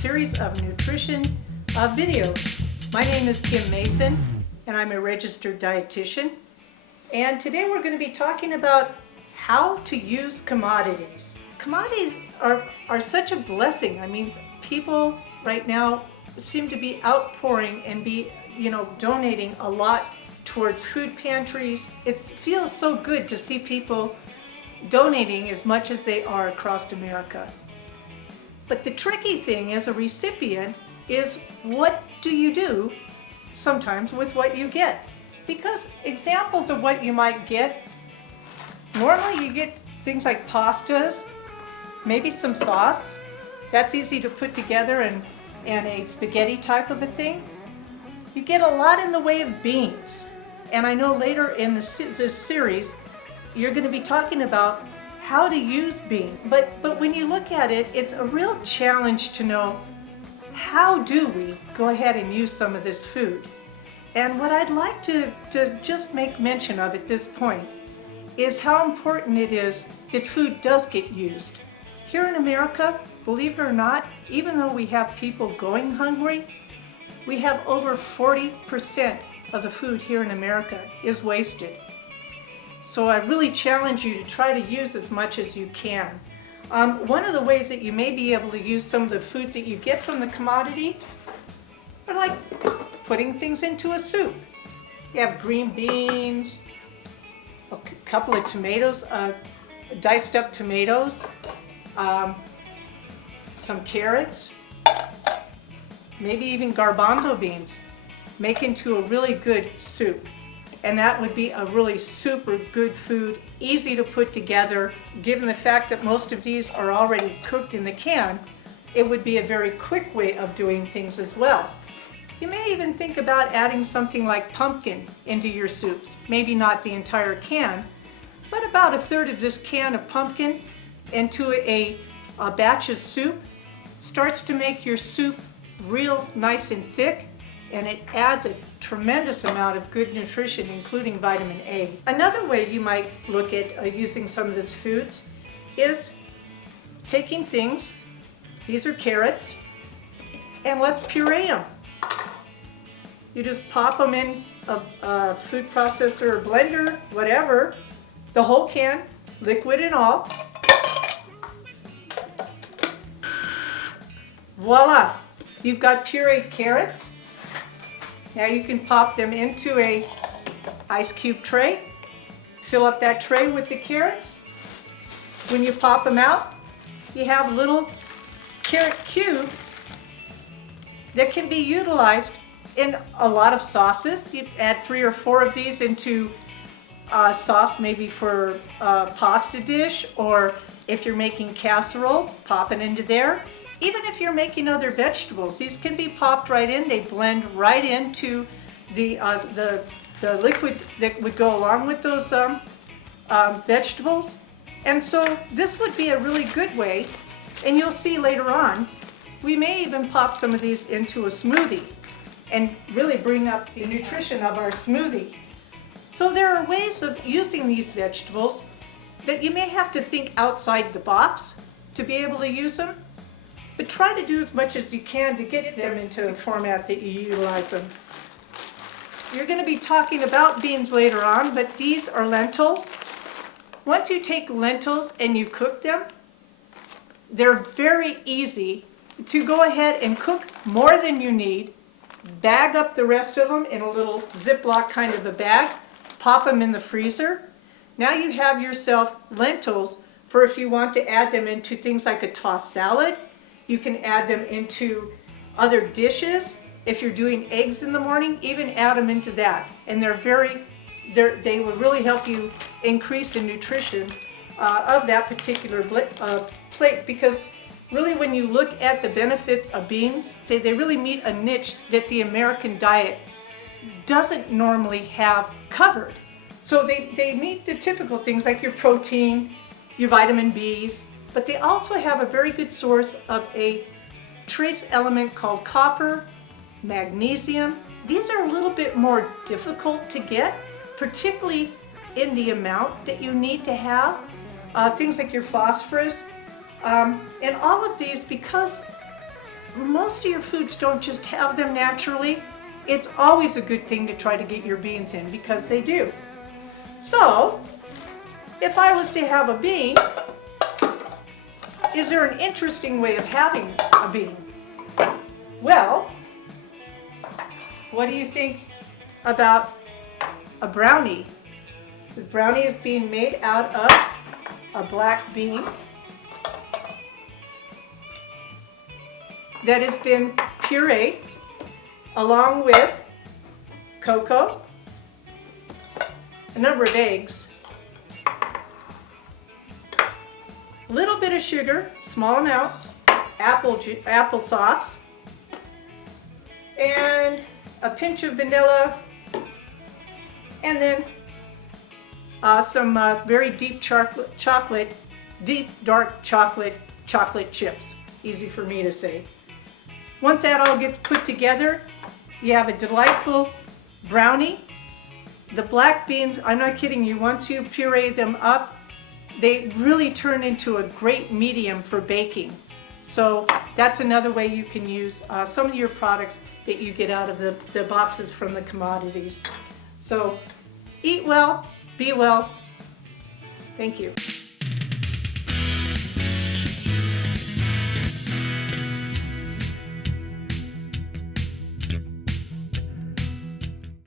series of nutrition videos. My name is Kim Mason, and I'm a registered dietitian. And today we're going to be talking about how to use commodities. Commodities are such a blessing. I mean, people right now seem to be outpouring and be, donating a lot towards food pantries. It feels so good to see people donating as much as they are across America. But the tricky thing as a recipient is, what do you do sometimes with what you get? Because examples of what you might get, normally you get things like pastas, maybe some sauce. That's easy to put together in a spaghetti type of a thing. You get a lot in the way of beans. And I know later in this series, you're going to be talking about how to use beans. But when you look at it, it's a real challenge to know, how do we go ahead and use some of this food? And what I'd like to just make mention of at this point is how important it is that food does get used. Here in America, believe it or not, even though we have people going hungry, we have over 40% of the food here in America is wasted. So I really challenge you to try to use as much as you can. One of the ways that you may be able to use some of the foods that you get from the commodity are like putting things into a soup. You have green beans, a couple of tomatoes, diced up tomatoes, some carrots, maybe even garbanzo beans. Make into a really good soup. And that would be a really super good food, easy to put together. Given the fact that most of these are already cooked in the can, it would be a very quick way of doing things as well. You may even think about adding something like pumpkin into your soup. Maybe not the entire can, but about a third of this can of pumpkin into a batch of soup starts to make your soup real nice and thick, and it adds a tremendous amount of good nutrition, including vitamin A. Another way you might look at using some of these foods is taking things, these are carrots, and let's puree them. You just pop them in a food processor or blender, whatever, the whole can, liquid and all. Voila, you've got pureed carrots. Now you can pop them into a ice cube tray, fill up that tray with the carrots. When you pop them out, you have little carrot cubes that can be utilized in a lot of sauces. You add 3 or 4 of these into sauce, maybe for a pasta dish, or if you're making casseroles, pop it into there. Even if you're making other vegetables, these can be popped right in. They blend right into the liquid that would go along with those vegetables. And so this would be a really good way, and you'll see later on, we may even pop some of these into a smoothie and really bring up the nutrition of our smoothie. So there are ways of using these vegetables that you may have to think outside the box to be able to use them. But try to do as much as you can to get them into a format that you utilize them. You're going to be talking about beans later on, but these are lentils. Once you take lentils and you cook them, they're very easy to go ahead and cook more than you need, bag up the rest of them in a little Ziploc kind of a bag, pop them in the freezer. Now you have yourself lentils for if you want to add them into things like a tossed salad. You can add them into other dishes. If you're doing eggs in the morning, even add them into that. And they will really help you increase the nutrition of that particular plate, because really when you look at the benefits of beans, they really meet a niche that the American diet doesn't normally have covered. So they meet the typical things like your protein, your vitamin Bs, but they also have a very good source of a trace element called copper, magnesium. These are a little bit more difficult to get, particularly in the amount that you need to have. Things like your phosphorus. And all of these, because most of your foods don't just have them naturally. It's always a good thing to try to get your beans in because they do. So, if I was to have a bean, is there an interesting way of having a bean? Well, what do you think about a brownie? The brownie is being made out of a black bean that has been pureed along with cocoa, a number of eggs, a little bit of sugar, small amount, applesauce, and a pinch of vanilla, and then some very deep dark chocolate chips. Easy for me to say. Once that all gets put together, you have a delightful brownie. The black beans, I'm not kidding you, once you puree them up, they really turn into a great medium for baking. So that's another way you can use some of your products that you get out of the boxes from the commodities. So eat well, be well. Thank you.